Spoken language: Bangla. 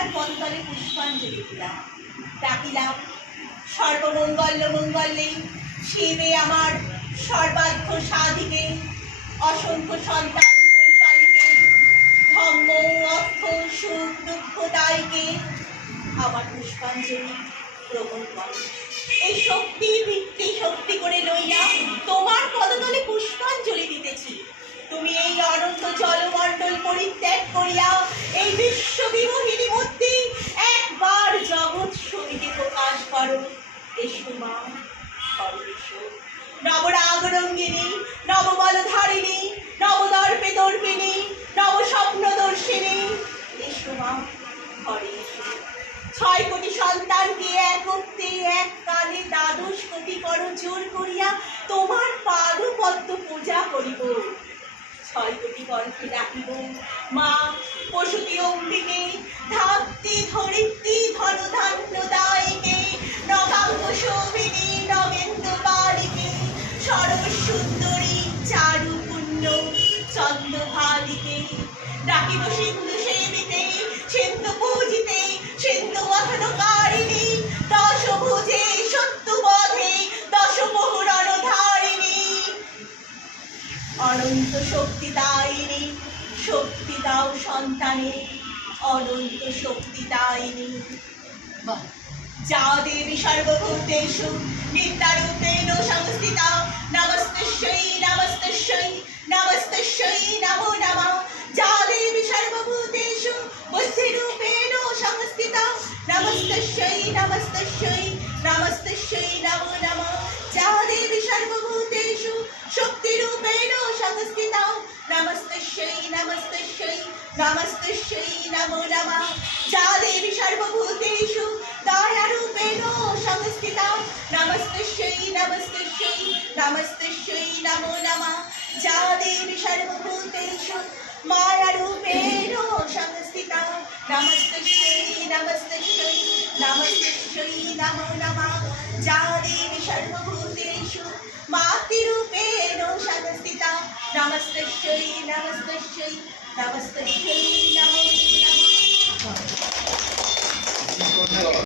তোমার পদতলে পুষ্পাঞ্জলি দিলাম, ডাকিলাম সর্বমঙ্গল মঙ্গলে শিবে আমার সর্বার্থ সাধিকে, অসংখ্য সন্তান কুলপালিকে, ধর্ম অর্থ সুখ দুঃখ দায়কে আমার পুষ্পাঞ্জলি গ্রহণ করে। এই শক্তির ভিত্তি শক্তি করে লইয়া তোমার পদতলে পুষ্পাঞ্জলি দিতেছি। তুমি এই অনন্ত জলমণ্ডল পরিত্যাগ করিয়া এই বিশ্ববিমোহিনী মূর্তি একবার জগৎ সমিতি প্রকাশ করো। এসো মা, এসো। নবরাগ রঙ্গিনী, নববলধারিণী, নবদর্পে দর্পিণী, নব স্বপ্ন দর্শিনী, এসো মা, ঘরে এসো। 6 কোটি সন্তানকে একত্রে এক কালে 12 কোটি করো জোর করিয়া তোমার পাদপদ্ম পূজা করিব। 6 কোটি কণ্ঠে ডাকিব মা পশুতি অম্বিকে, ধাত্রী ধরিত্রী ধনধান্য দায়িকে, নবাঙ্গ শোভিনী নগেন্দ্র বালিকে, সর্বসুন্দরী চারু পুণ্য চন্দ্রভালিকে। ডাকিব সিন্ধু সেবিতে, সিন্ধু পূজিতে, সিন্ধু মথনকারিণী, দশভুজে সত্যবধে দশমোহরণ ধারিণী, অনন্ত শক্তি দায়িনী, শক্তি দাও সন্তানে, অনন্ত শক্তি দায়িনী। যা দেবী সর্বভূতেষু নিত্যারূপেণ সংস্থিতা, নমস্তস্যৈ নমস্তস্যৈ নমস্তস্যৈ নমো নমঃ। যা দেবী সর্বভূতেষু বুদ্ধিরূপেণ সংস্থিতা, নমস্তস্যৈ নমস্তস্যৈ নমস্তস্যৈ নমো নমঃ। যা দেবী সর্বভূতেষু শক্তিরূপেণ সংস্থিতা, নমস্তস্যৈ নমস্তস্যৈ নমস্তস্যৈ নমো নমঃ। যা দেবী সর্বভূতেষু দয়ারূপেণ সংস্থিতা, নমস্তস্যৈ নমস্তস্যৈ নমস্তস্যৈ নমো নমঃ। যা দেবী সর্বভূতেষু মায়ারূপেণ সংস্থিতা, নমস্তস্যৈ নমস্তস্যৈ নমস্তস্যৈ নমো নমঃ। যা দেবী সর্বভূতেষু মাতৃরূপেণ সংস্থিতা, নমস্তস্যৈ নমস্তস্যৈ নমস্তস্যৈ নমো নমঃ।